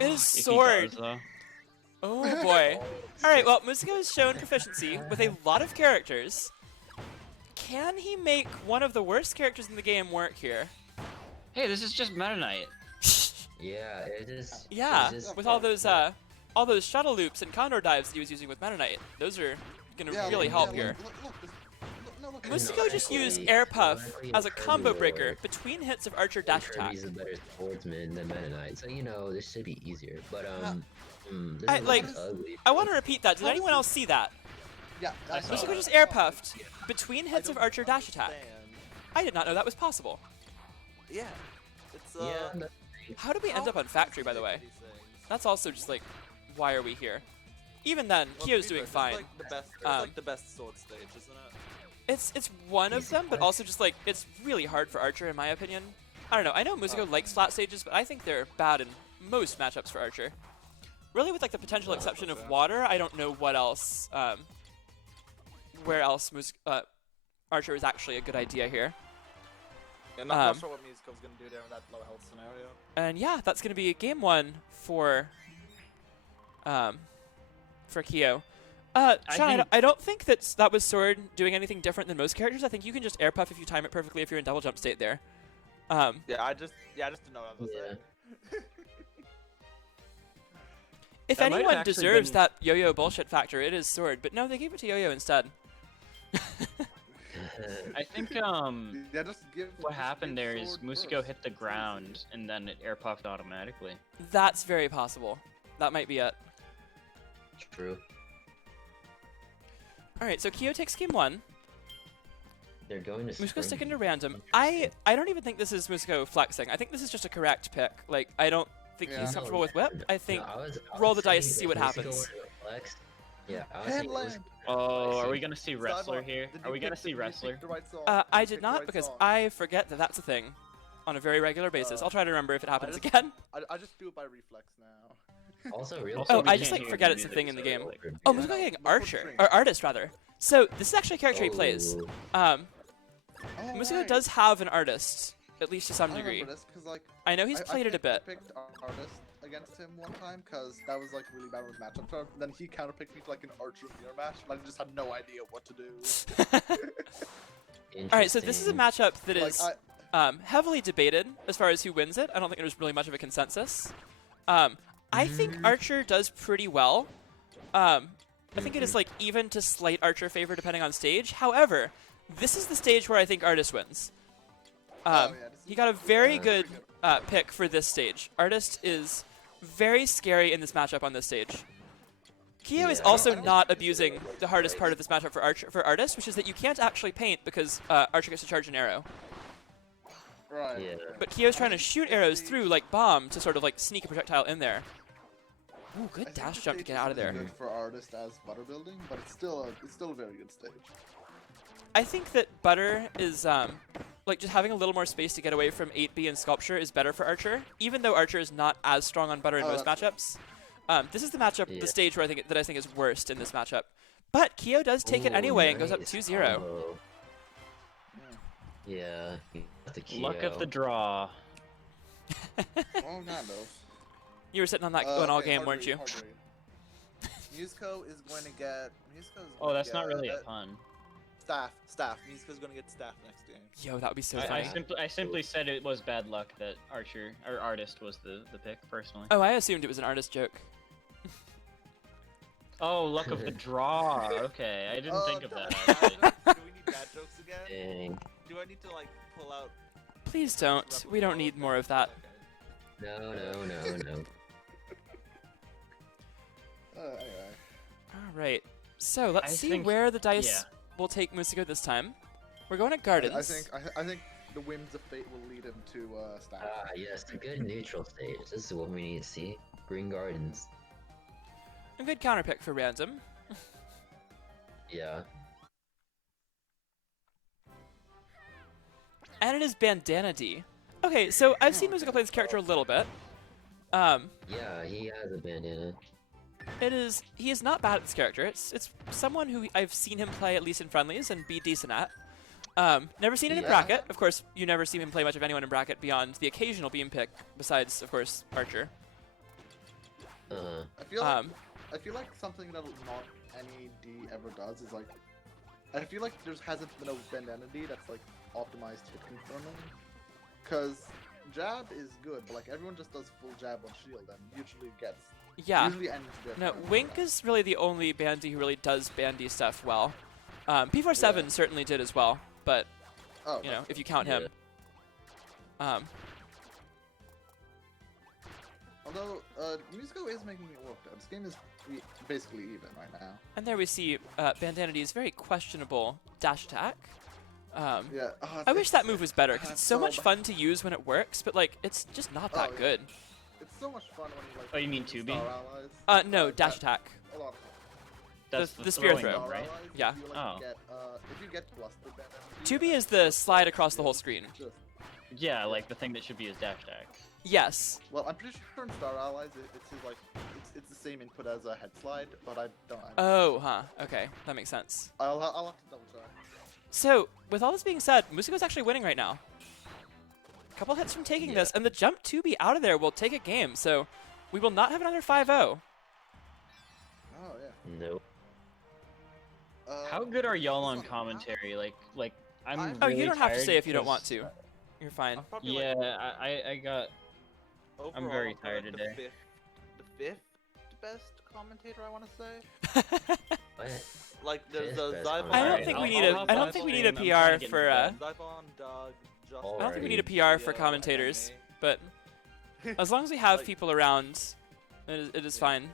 It is If he sword. does, though. Oh boy. Alright, well, Músico has shown proficiency with a lot of characters. Can he make one of the worst characters in the game work here? Hey, this is just Meta Knight. Yeah, it is. Yeah, It's just, with all those shuttle loops and condor dives that he was using with Meta Knight. Those are gonna really help here. Músico just used Air Puff as a combo breaker between hits of Archer dash attack. Kirby's a better swordsman than Meta Knight, so you know this should be easier. But this I, is like, ugly. I want to repeat that. Did anyone else see that? Yeah, I saw Músico that. just air puffed between hits of Archer dash attack. I did not know that was possible. Yeah. It's Yeah, How did we end up on Factory, by the way? That's also just like, why are we here? Even then, Kyo's doing fine. Like the best, it's like the best sword stage, isn't it? It's one of them, but also just like it's really hard for Archer in my opinion. I don't know. I know Músico likes flat stages, but I think they're bad in most matchups for Archer. Really, with like the potential exception of water, I don't know what else. Where else Archer is actually a good idea here. Yeah, not sure what Musico's gonna do there in that low health scenario. And yeah, that's gonna be game one for Kyo. Sean, I don't think that was Sword doing anything different than most characters. I think you can just air puff if you time it perfectly if you're in double jump state there. Yeah, I just didn't know what I was saying. If That might have anyone actually deserves been- that yo-yo bullshit factor, it is Sword. But no, they gave it to yo-yo instead. I think Yeah, just give. what just happened give there is sword Musico first. hit the ground and then it air puffed automatically. That's very possible. That might be it. true. Alright, so Kyo takes game one. They're going to. Musico spring. sticking to random. I don't even think this is Musico flexing. I think this is just a correct pick. Like, I don't think Yeah. he's comfortable with whip. I think I was roll the saying dice, see if what Musico happens. were to flex- Yeah, I was saying Headland. Oh, are we Flexing. gonna see Wrestler here? Did Are you we gonna pick see the- did you Wrestler? pick the right song? I you did pick the not right because song? I forget that that's a thing on a very regular basis. Uh, I'll try to remember if it happens just- again. I just do it by reflex now. Also, real. Also, Oh, we I can't just like hear forget the it's a music, thing in the so, game. like- Oh, Yeah, Musico no, getting no Archer portraying. or Artist rather. So this is actually a character he plays. Oh. Oh, Musico right. does have an artist, at least to some I degree. remember this 'cause, like, I know he's played it a bit. I picked Artist against him one time because that was like really bad with matchup. So then he counterpicked me to like an Archer mirror match, and I just had no idea what to do. Alright, so this is a Interesting. matchup that Like, is heavily debated as far as who wins it. I don't think there's really much of a consensus. I think Archer does pretty well. I think it is like even to slight Archer favor depending on stage. However, this is the stage where I think Artist wins. yeah, this He is got a very pretty good pick for this stage. Artist is very scary in this matchup on this stage. Kyo is Yeah. also I don't not think this is abusing the hardest part of this matchup for Artist, which is that you can't actually paint because Archer gets to charge an arrow. Right. Yeah. But Kyo's trying to shoot arrows through like bomb to sort of like sneak a projectile in there. Ooh, I good think dash the jump to stage get out of isn't there. Good for Artist as butter building, but it's still a very good stage. I think that Butter is like just having a little more space to get away from 8B and Sculpture is better for Archer, even though Archer is not as strong on Butter in Oh, most that's matchups. This is the matchup, Yeah. the stage where I think is worst in this matchup. But Kyo does take it anyway and goes up nice 2-0. combo. Yeah. Yeah. The Luck of the Kyo. draw. Well, kind of. You were sitting on that going all Okay, game, hard weren't read, you? hard read. Musico is going to get. Musico's Oh, going that's to not get, really a pun. Staff. Musico's going to get staff next game. Yo, that would be so I funny. simply said it was bad luck that Archer or Artist was the pick personally. Oh, I assumed it was an Artist joke. Oh, luck of the draw. Okay, I didn't think of no, that. bad Actually. jokes? Do we need bad jokes again? Dang. Do I need to like pull out? Please don't. We don't need more of that. No. Anyway. Alright. So let's I see think- where the dice yeah. will take Musico this time. We're going to Gardens. I think the whims of fate will lead him to staff. Ah, yes, a good neutral stage. This is what we need to see. Green Gardens. A good counter pick for random. Yeah. And it is Bandana D. Okay, so I've seen Musico play this character a little bit. Yeah, he has a bandana. He is not bad at this character. It's someone who I've seen him play at least in friendlies and be decent at. Never seen it in Yeah. bracket. Of course, you never see him play much of anyone in bracket beyond the occasional beam pick, besides, of course, Archer. Uh-huh. I feel like something that not any D ever does is like, I feel like there hasn't been a bend entity that's like optimized hit confirming, because jab is good, but like everyone just does full jab on shield and usually gets Yeah. usually ends with No, Wink is really the only bandy who really does bandy stuff well. P47 certainly did as well, but you know, if you count him. Although Musico is making it work though. This game is basically even right now. And there we see Bandanity's very questionable dash attack. Yeah. I wish that move was better, because it's so much bad. fun to use when it works, but like it's just not that yeah. good. It's so much fun when you like. Oh, you mean star 2B? allies. No, dash attack. A lot of fun. That's the spear throwing throw. one, right? Allies, Yeah. If you, like, Oh. if you get blustered, then 2B is the slide across the whole screen. Just, Yeah, like the thing that should be his dash attack. Yes. well, I'm pretty sure in Star Allies it's like it's the same input as a head slide, but I don't. Oh, huh. Okay, that makes sense. I'll have to double check. So, with all this being said, Musico's actually winning right now. A couple hits from taking this, and the jump 2B out of there will take a game, so we will not have another 5-0. Oh yeah. Nope. How good are y'all on commentary? Like I'm. Oh, really you don't have to tired say if you don't 'cause- want to. You're fine. I'm probably Yeah, like, I got. overall, very probably, tired like, today. The fifth best commentator, I want to say. What? Like there's Fifth a best Zyphon. commentator. I don't Alright, think I'll- we need I'll a. hop I on don't think we need a stream. I'm trying to PR get for. into bed. Zyphon, Doug, Justin. I don't think we need a Alrighty. PR for Theo, commentators, and me. but as long as we have Like- people around, it is fine.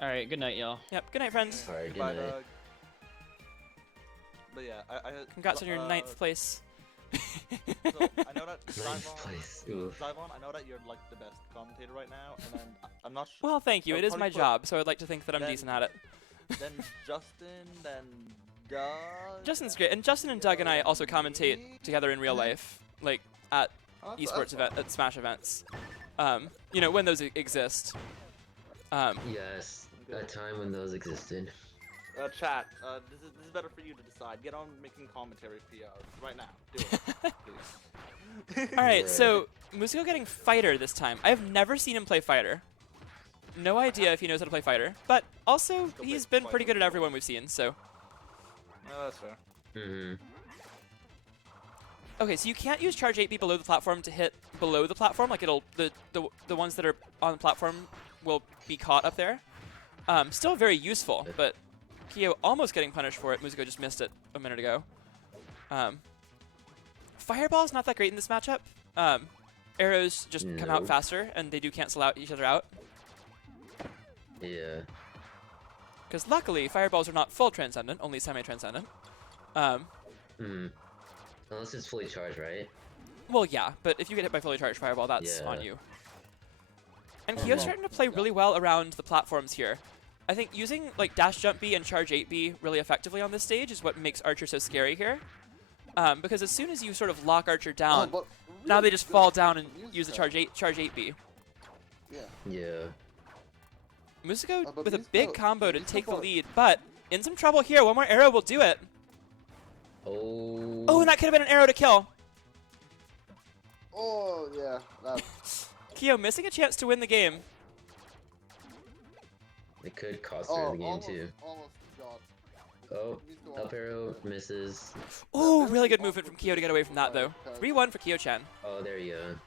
All right, good night, y'all. Yep. Good night, friends. Alright, good Goodbye, night. Doug. But yeah, I Congrats on your 9th place. So I know that Ninth place. Oof. Zyphon, I know that you're like the best commentator right now, and then I'm not sure. Well, thank you. I'll It is probably my put- job, so I'd like to think that I'm then- decent at it. Then Justin, then Doug. Justin's great, and Justin and Doug and I also commentate together in real life, like at Oh, esports event, at Smash events. You know, when those exist. Yes, a time when those existed. Chat. This is better for you to decide. Get on making commentary PR right now. Do it, please. All right, Right. so Musico getting Fighter this time. I've never seen him play Fighter. No idea if he knows how to play Fighter, but also Still he's play been pretty Fighter good at everyone we've seen. So No, that's fair. Mm-hmm. okay, so you can't use Charge 8B below the platform to hit below the platform. Like it'll the ones that are on the platform will be caught up there. Still very useful, but Kyo almost getting punished for it. Musico just missed it a minute ago. Fireball's not that great in this matchup. Arrows just come out No. faster, and they do cancel out each other out. Yeah. Because luckily, fireballs are not full transcendent, only semi-transcendent. Hmm. Unless it's fully charged, right? Well, yeah, but if you get hit by fully charged fireball, that's Yeah. on you. And Kyo's starting to play really well around the platforms here. I think using like dash jump B and charge 8B really effectively on this stage is what makes Archer so scary here. Because as soon as you sort of lock Archer down, but now they really just good fall down and Musico. use the charge 8B. Yeah. Yeah. Musico but with a Musico- big combo to Musico take the brought- lead, but in some trouble here. One more arrow will do it. Oh. Oh, and that could have been an arrow to kill. Oh yeah. That, Kyo missing a chance to win the game. It could cost her the game almost, too. almost got. Oh, Musico up almost arrow got it. misses. Oh, very really good awkward movement from Kyo to get away from that, though. because- 3-1 for Kyochan. Oh, there you go.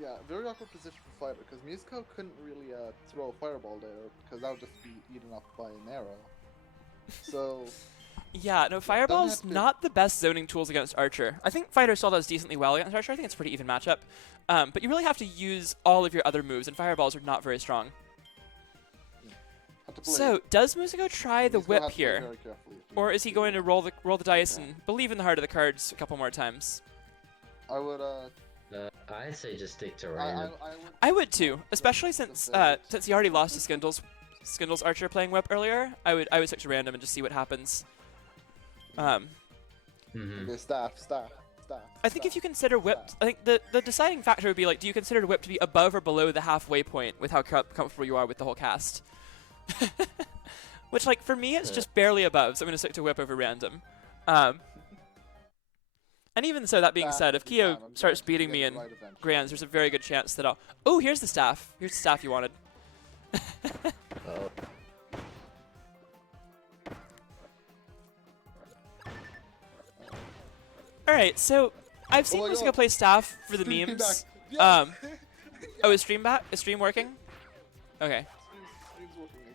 Yeah, very awkward position for fighter because Musico couldn't really throw a fireball there because that would just be eaten up by an arrow. So Yeah, no, Fireball's have to- not the best zoning tools against Archer. I think Fighter still does decently well against Archer. I think it's a pretty even matchup. But you really have to use all of your other moves, and Fireballs are not very strong. have to play. So, does Musico try the Musico whip has to play here? very carefully. Or is he going to roll the dice and believe in the heart of the cards a couple more times? I would I'd say just stick to I random. would. I would too, especially since he already lost to Skindle's Archer playing whip earlier. I would stick to random and just see what happens. Mm-hmm. Okay, staff. I think if you consider whip, I think the deciding factor would be like, do you consider whip to be above or below the halfway point with how comfortable you are with the whole cast? Which, like, for me, it's just barely above, so I'm going to stick to whip over random. And even so, that being said, if Kyo starts beating me in Grands, there's a very good chance that I'll... Oh, here's the staff. Here's the staff you wanted. Oh, All right, so I've seen my Musico God. play staff for the Stream came memes. back. Yes! Oh, is stream back? Is stream working? Okay. Stream's working.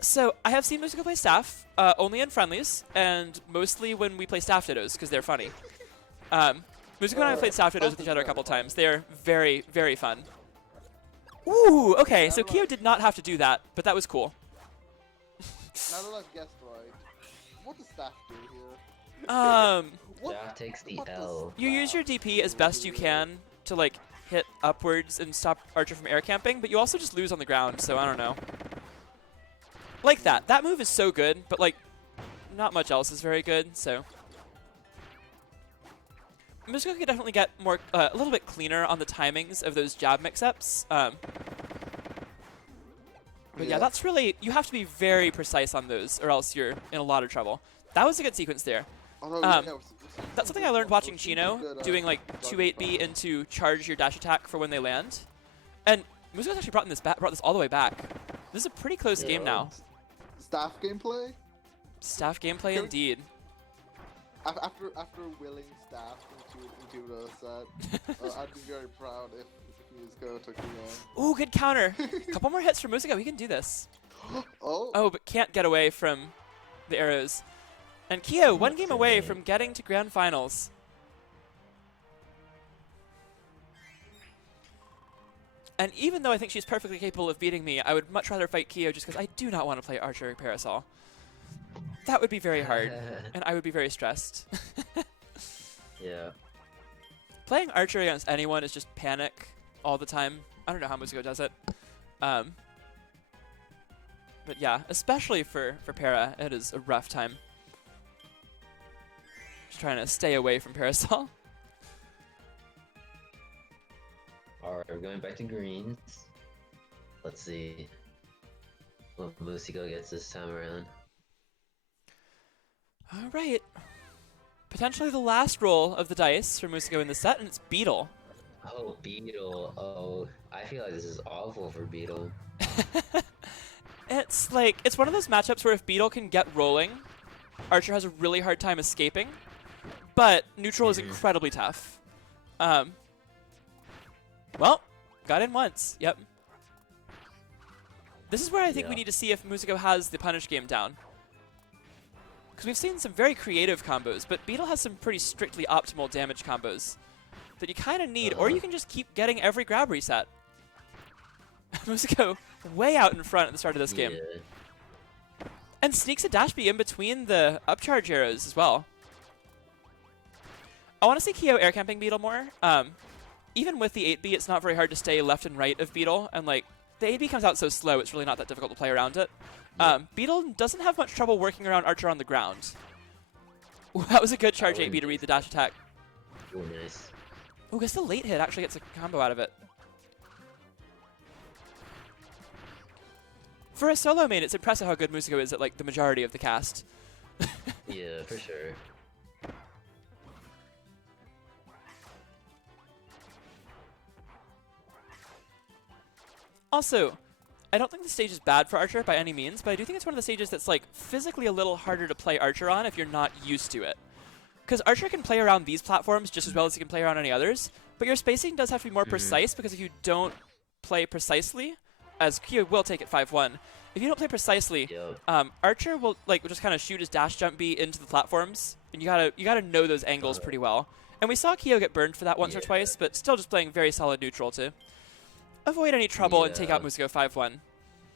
So I have seen Musico play staff only in friendlies and mostly when we play staff dittos because they're funny. Musico and I have played staff dittos with each other a couple times. They're very, very fun. Ooh, okay, so Kyo did not have to do that, but that was cool. Now that I've guessed right, what does staff do here? What? Staff takes the What does L. You use your DP as best you can to like hit upwards and stop Archer from air camping, but you also just lose on the ground, so I don't know. Like that. That move is so good, but like not much else is very good, so Musico could definitely get more a little bit cleaner on the timings of those jab mix-ups. But yeah, that's really, you have to be very precise on those or else you're in a lot of trouble. That was a good sequence there. Although, That's something I learned watching Chino, doing like 2-8B into charge your dash attack for when they land. And Musico's actually brought this all the way back. This is a pretty close game now. Staff gameplay? Staff gameplay indeed. After willing staff into the set, I'd be very proud if Musico took the Ooh, good counter. Couple more hits from Musico. He can do this. Oh. Oh, but can't get away from the arrows. And Kyo, one game away from getting to grand finals. And even though I think she's perfectly capable of beating me, I would much rather fight Kyo just because I do not want to play Archer Parasol. That would be very hard, and I would be very stressed. Yeah. Playing Archer against anyone is just panic all the time. I don't know how Musico does it. But yeah, especially for Para, it is a rough time. Just trying to stay away from Parasol. Alright, we're going back to greens. Let's see what Músico gets this time around. All right. Potentially the last roll of the dice for Músico in the set, and it's Beetle. Oh, Beetle. Oh, I feel like this is awful for Beetle. It's like, it's one of those matchups where if Beetle can get rolling, Archer has a really hard time escaping, but neutral is incredibly tough. Well, got in once. Yep. This is where I think we need to see if Músico has the punish game down. Because we've seen some very creative combos, but Beetle has some pretty strictly optimal damage combos that you kind of need, or you can just keep getting every grab reset. Músico way out in front at the start of this game. And sneaks a dash B in between the upcharge arrows as well. I want to see Kyo air camping Beetle more. Even with the 8B, it's not very hard to stay left and right of Beetle, and like the 8B comes out so slow, it's really not that difficult to play around it. Beetle doesn't have much trouble working around Archer on the ground. Ooh, that was a good charge 8B to read the dash attack. Oh, nice. Ooh, guess the late hit actually gets a combo out of it. For a solo main, it's impressive how good Músico is at like the majority of the cast. Yeah, for sure. Also, I don't think the stage is bad for Archer by any means, but I do think it's one of the stages that's like physically a little harder to play Archer on if you're not used to it. Because Archer can play around these platforms just as well as he can play around any others, but your spacing does have to be more precise, because if you don't play precisely, as Kyo will take it 5-1, if you don't play precisely, Archer will like just kind of shoot his dash jump B into the platforms, and you gotta know those angles pretty well. And we saw Kyo get burned for that once or twice, but still just playing very solid neutral to avoid any trouble and take out Músico 5-1.